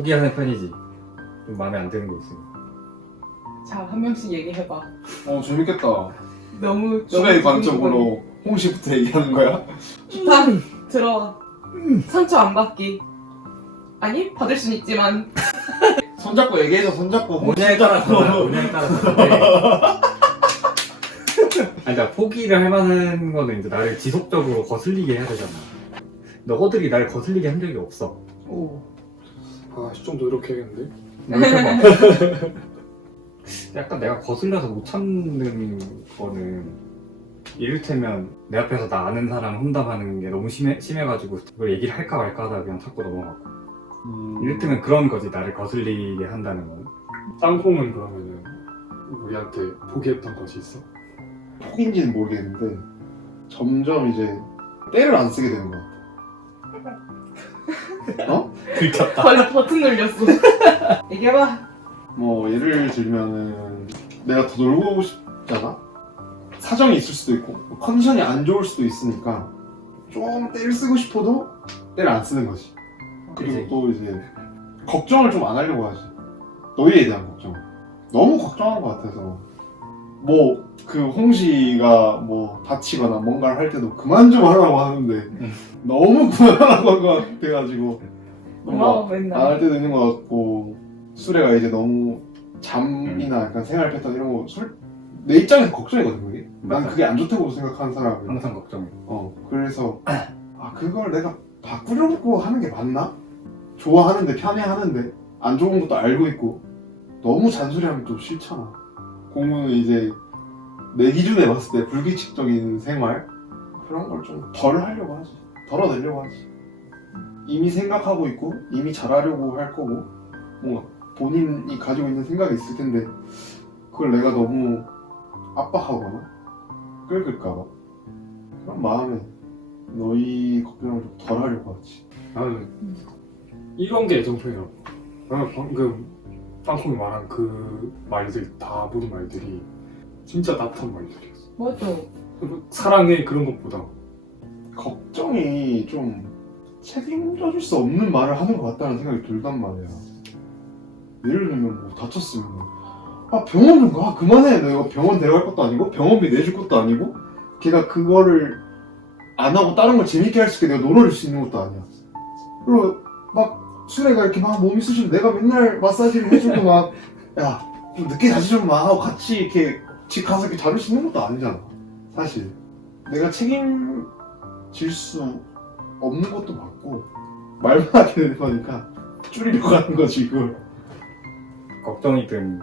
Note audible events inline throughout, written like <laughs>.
포기하는 편이지. 좀 마음에 안 드는 거 있으면. 자, 한 명씩 얘기해봐. 어 재밌겠다. 너무 너무 관점으로 홍시부터 얘기하는 거야? 좋다. 들어와. 상처 안 받기. 아니 받을 순 있지만 손잡고 얘기해서 손잡고 분야에 따라서 달라, 분야에 따라서. 다르대. 아니, 나 포기를 할 만한 거는 이제 나를 지속적으로 거슬리게 해야 되잖아. 너희들이 날 거슬리게 한 적이 없어. 오. 아 시청도 이렇게 해야겠는데? 노력해봐. <laughs> 약간 내가 거슬려서 못 참는 거는 이를테면 내 앞에서 나 아는 사람 혼담하는 게 너무 심해, 심해가지고 그걸 얘기를 할까 말까 하다가 그냥 찾고 넘어가고 음... 이를테면 그런 거지 나를 거슬리게 한다는 건 땅콩은 그러면은 우리한테 포기했던 것이 있어? 폭인지는 모르겠는데 점점 이제 때를 안 쓰게 되는 것 같아. <laughs> 어? 들켰다 벌써 버튼 눌렸어. <laughs> 얘기해봐. 뭐 예를 들면은 내가 더 놀고 싶잖아? 사정이 있을 수도 있고 뭐 컨디션이 안 좋을 수도 있으니까 좀 때를 쓰고 싶어도 때를 안 쓰는 거지 그리고. 또 이제 걱정을 좀 안 하려고 하지 너희에 대한 걱정 너무 걱정한 것 같아서 뭐 그 홍시가 뭐 다치거나 뭔가를 할 때도 그만 좀 하라고 하는데 너무 <laughs> 그만하라고 한것 같아가지고 고마워 안할 맨날. 때도 있는 것 같고 수레가 이제 너무 잠이나 약간 생활 패턴 이런 거술내 입장에서 걱정이거든 그게. 난 맞아. 그게 안 좋다고 생각하는 사람이야. 항상 걱정해 어 그래서 아 그걸 내가 바꾸려고 하는 게 맞나? 좋아하는데 편해하는데 안 좋은 것도 알고 있고 너무 잔소리하면 또 싫잖아. 공무는 이제 내 기준에 봤을 때 불규칙적인 생활? 그런 걸 좀 덜 하려고 하지. 덜어내려고 하지 이미 생각하고 있고 이미 잘하려고 할 거고 뭔가 본인이 가지고 있는 생각이 있을 텐데 그걸 내가 너무 압박하거나 끌끌까봐. 그런 마음에 너희 걱정을 좀 덜 하려고 하지. 나는 이런 게 애정표현이라고 나는 방금 땅콩이 말한 그 말들 다 모든 말들이 진짜 따뜻한 말들이었어. 맞아. 사랑해 그런 것보다. 걱정이 좀 책임져 줄 수 없는 말을 하는 것 같다는 생각이 들단 말이야. 예를 들면 뭐 다쳤으면 아 병원 좀 가. 그만해. 내가 병원 데려갈 것도 아니고 병원비 내줄 것도 아니고 걔가 그거를 안 하고 다른 걸 재밌게 할 수 있게 내가 놀아줄 수 있는 것도 아니야. 그리고 막 수레가 이렇게 막 몸이 쑤시면 내가 맨날 마사지를 해주고 막 야 좀 늦게 자지 좀 마. 하고 같이 이렇게 집 가서 이렇게 자를 수 있는 것도 아니잖아. 사실. 내가 책임질 수 없는 것도 맞고 말만 하게 되는 거니까 줄이려고 하는 거지 이걸 걱정이든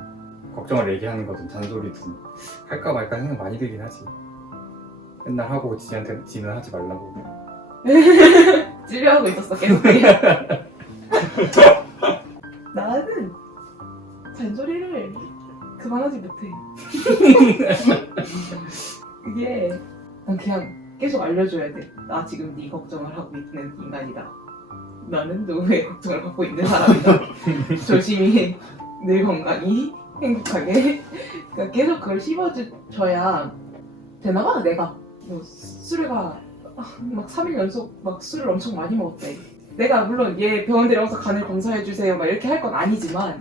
걱정을 얘기하는 거든 잔소리든 할까 말까 생각 많이 들긴 하지 맨날 하고 지한테 지는 하지 말라고 <laughs> 찔려하고 있었어 계속. <laughs> 나는 잔소리를 그만하지 못해. <laughs> 이게 난 그냥 계속 알려줘야 돼. 나 지금 네 걱정을 하고 있는 인간이다. 나는 누구의 걱정을 갖고 있는 사람이다. <laughs> 조심히 해. 늘 건강히 행복하게. 그러니까 계속 그걸 씹어줘야 되나봐 내가. 뭐 수레가 막 3일 연속 막 술을 엄청 많이 먹었대. 내가 물론 얘 병원 데려가서 간을 검사해 주세요 막 이렇게 할 건 아니지만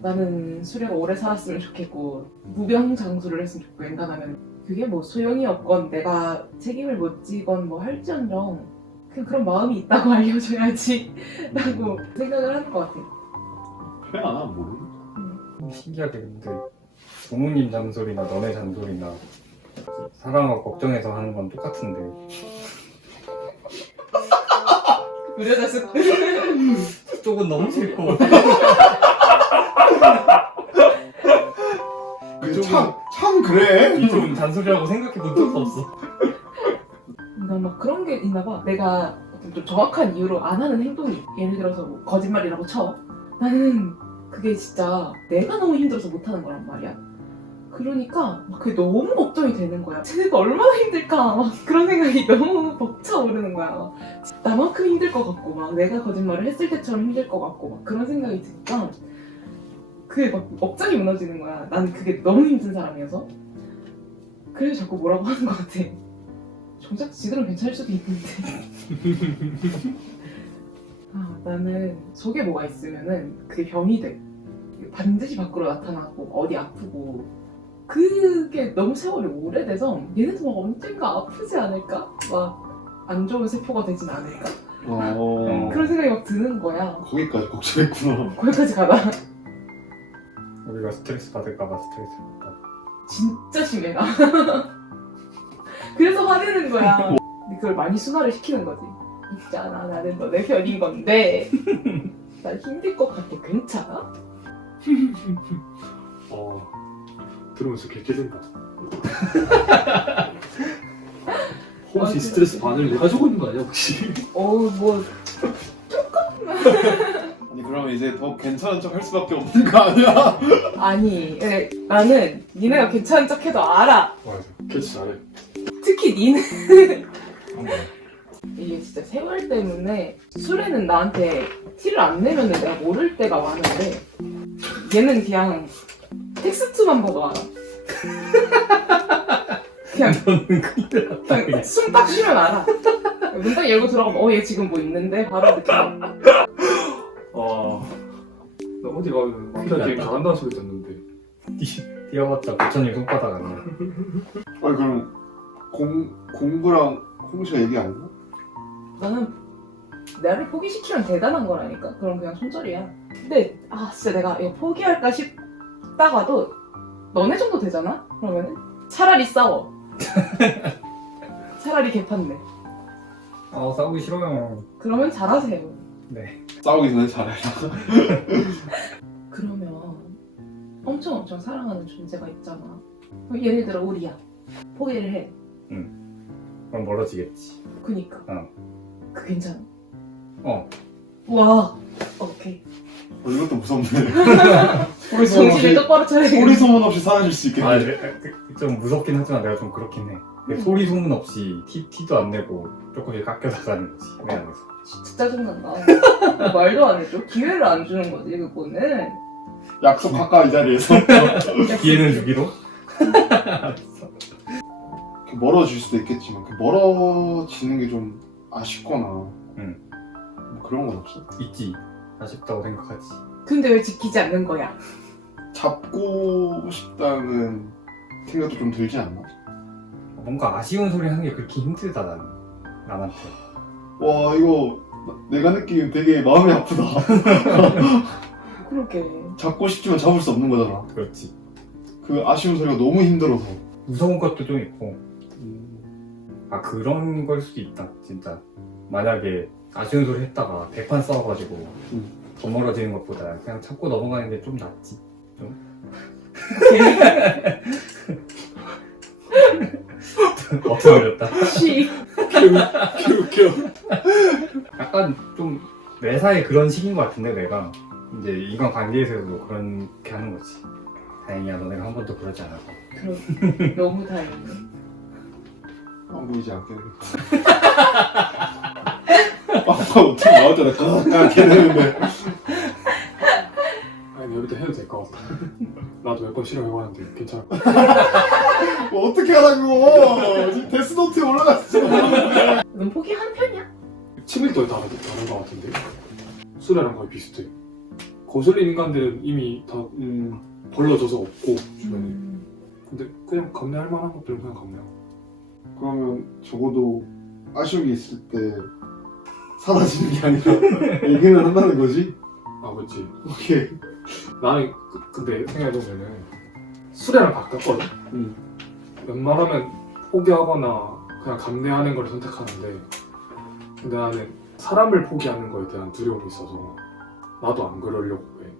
나는 수레가 오래 살았으면 좋겠고 무병 장수를 했으면 좋겠고 웬간하면 그게 뭐 소용이 없건 내가 책임을 못 지건 뭐 할지언정 그냥 그런 마음이 있다고 <laughs> 알려줘야지 라고 생각을 하는 것 같아 그래 안 하면 모르 신기하게 근데 부모님 잔소리나 너네 잔소리나 사랑하고 걱정해서 하는 건 똑같은데. 의료자습 쪽은 너무 싫고. <laughs> 참, 참 그래 이쪽은 잔소리라고 생각해 본 적도 없어 나막 그런 게 있나 봐. 내가 어떤 좀 정확한 이유로 안 하는 행동이 예를 들어서 뭐 거짓말이라고 쳐. 나는 그게 진짜 내가 너무 힘들어서 못 하는 거란 말이야. 그러니까 막 그게 너무 걱정이 되는 거야. 쟤네가 얼마나 힘들까 막 그런 생각이 너무 벅차오르는 거야. 막 나만큼 힘들 것 같고 막 내가 거짓말을 했을 때처럼 힘들 것 같고 막 그런 생각이 드니까 그게 막 억장이 무너지는 거야. 난 그게 너무 힘든 사람이어서. 그래서 자꾸 뭐라고 하는 것 같아. 정작 지들은 괜찮을 수도 있는데. <laughs> 아, 나는 속에 뭐가 있으면은 그게 병이 돼. 반드시 밖으로 나타나고 어디 아프고 그게 너무 세월이 오래돼서 얘네도 막 언젠가 아프지 않을까? 막 안 좋은 세포가 되진 않을까? 어... 그런 생각이 막 드는 거야. 거기까지 걱정했구나. 거기까지 가다 우리가 스트레스 받을까봐 스트레스 받다. 진짜 심해 나. <laughs> 그래서 화내는 거야. 근데 그걸 많이 순화를 시키는 거지. 있잖아 나는 너내 편인 건데 <laughs> 난 힘들 것 같아 괜찮아? <laughs> 어 들으면서 개개된다 혹시 맞아. 스트레스 반을 가지고 있는 거 아니야 혹시? 어우 뭐 아니 그러면 이제 더 괜찮은 척 할 수밖에 없는 거 아니야? <laughs> 아니 예, 나는 니네가 괜찮은 척 해도 알아. 맞아 캐치 잘해 특히 니는 어. 이게 진짜 세월 때문에 술에는 나한테 티를 안 내면 내가 모를 때가 많은데 얘는 그냥 텍스트만 봐도 알아. <laughs> 그냥 너는 큰일 났다. 그냥. 숨 딱 쉬면 알아. 문 딱 열고 들어가면 어 얘 지금 뭐 있는데 바로 느껴. 어디 가면 피자 게임 잘한다는 소리 듣는데 뛰어봤자 부처님 손바닥 아니야. <laughs> 아니 그럼 공 공부랑 홍시가 얘기 안 해? 나는 나를 포기시키면 대단한 거라니까. 그럼 그냥 손절이야. 근데 아 진짜 내가 이거 포기할까 싶다가도 너네 정도 되잖아? 그러면은 차라리 싸워. <laughs> 차라리 개판내. 아 싸우기 싫어요. 그러면 잘하세요. 네. 싸우기 전에 잘해라. <laughs> 엄청 엄청 사랑하는 존재가 있잖아. 예를 들어 우리야. 포기를 해. 그럼 멀어지겠지. 그니까. 어. 그 괜찮아. 어. 와. 오케이. 어, 이것도 무섭네. <laughs> 우리 정신을 똑바로 차려. 소리 소문 없이 사라질 수 있겠네. 아, 네, 그, 좀 무섭긴 하지만 내가 좀 그렇긴 해. 근데 소리 소문 없이 티, 티도 안 내고 조금씩 깎여 나가는 거지. 내 안에서. 진짜 짜증난다. <laughs> 말도 안 해줘. 기회를 안 주는 거지, 그거는. 약속 아까 이 자리에서 <laughs> 기회는 주기로? 이렇게 멀어질 수도 있겠지만 그 멀어지는 게 좀 아쉽거나 응. 뭐 그런 건 없어? 있지. 아쉽다고 생각하지. 근데 왜 지키지 않는 거야? 잡고 싶다는 생각도 좀 들지 않나? 뭔가 아쉬운 소리 하는 게 그렇게 힘들다, 나는. 남한테. 와 이거 내가 느끼기엔 되게 마음이 아프다. <laughs> 그러게. 잡고 싶지만 잡을 수 없는 거잖아. 그렇지. 그 아쉬운 소리가 너무 힘들어서. 무서운 것도 좀 있고. 아, 그런 걸 수도 있다, 진짜. 만약에 아쉬운 소리 했다가 대판 싸워가지고 응. 더 멀어지는 것보다 그냥 참고 넘어가는 게 좀 낫지. 어떻게 어렸다. 시. 웃겨 약간 좀 매사에 그런 식인 것 같은데 내가 이제 인간 관계에서도 그렇게 하는 거지. 다행이야 너네가 한 번도 그러지 않아서. 그럼 너무 다행이네. 안 보이지 않게. <laughs> 아빠 어떻게 때나 깜깜하게 되는데. 아니 여기다 해도 될 것 같다 나도 몇 번 실험해봤는데 괜찮아 <laughs> 뭐 어떻게 하라고. 지금 데스노트에 올라갔어. 넌 포기하는 편이야? 친밀도에 다른, 다른 것 같은데 수레랑 거의 비슷해 거슬린 인간들은 이미 다 음, 벌러져서 없고 주변에 음. 근데 그냥 감내할 만한 것들은 그냥 감내하고 그러면 적어도 아쉬운 게 있을 때 사라지는 게 아니라 <laughs> 얘기는 한다는 거지? 아 그렇지 오케이. 나는 그- 근데 생각해보면은 수레랑 바꿨거든 음. 웬만하면 포기하거나 그냥 감내하는 걸 선택하는데 근데 나는 사람을 포기하는 거에 대한 두려움이 있어서 나도 안 그러려고 해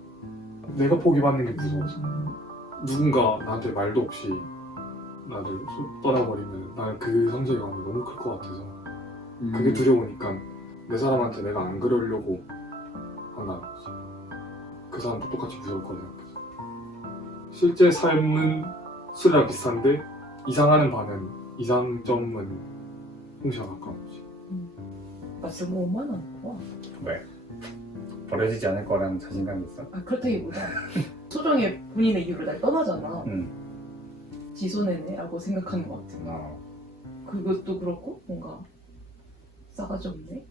내가 포기받는 게 무서워서 누군가 나한테 말도 없이 나를 쑥 떠나버리면 나는 그 상실감이 너무 클 것 같아서 음. 그게 두려우니까 내 사람한테 내가 안 그러려고 한다는 거지. 그 사람도 똑같이 무서울 거라 생각해서. 실제 삶은 수리랑 비슷한데 이상하는 반은 이상점은 홍시가 가까운지. 나 지금 뭐 오만 원. 와. 버려지지 않을 거라는 자신감이 있어. 아 그렇다기보다 <laughs> 소정의 본인의 이유를 날 떠나잖아. 응. 지손해네라고 생각하는 것 같아. 어. 그것도 그렇고 뭔가 싸가지 없네.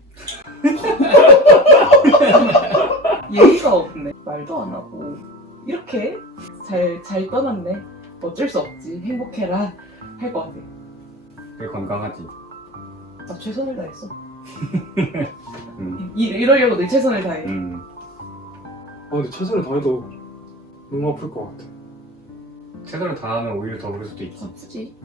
<laughs> 예의가 없네. 말도 안 하고 이렇게 잘 잘 떠났네. 어쩔 수 없지. 행복해라 할 것 같아. 되게 건강하지. 나 최선을 다했어. <laughs> 음. 이, 이러려고 내 최선을 다해. 음. 아 근데 최선을 다해도 너무 아플 것 같아. 최선을 다하면 오히려 더 그럴 수도 있지. 아프지.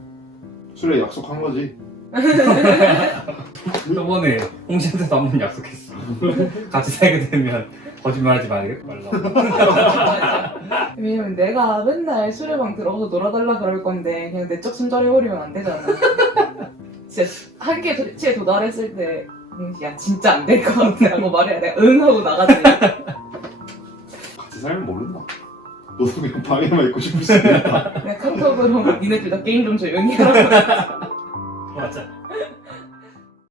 술에 약속한 거지. <laughs> 저번에 홍시한테도 한 번 약속했어. <laughs> 같이 살게 되면 거짓말하지 말라고. 맞아. <laughs> 왜냐면 내가 맨날 수레방 들어가서 놀아달라 그럴 건데 그냥 내적 친절해버리면 안 되잖아. 진짜 한계에 치에 도달했을 때, 음, 야 진짜 안 될 것 같다고 말해야 내가 응 하고 나가지. 같이 살면 모른다. 너도 그냥 방에만 있고 싶을 수 있겠다. 내가 카톡으로 니네들 다 게임 좀 조용히 하라고. 맞아.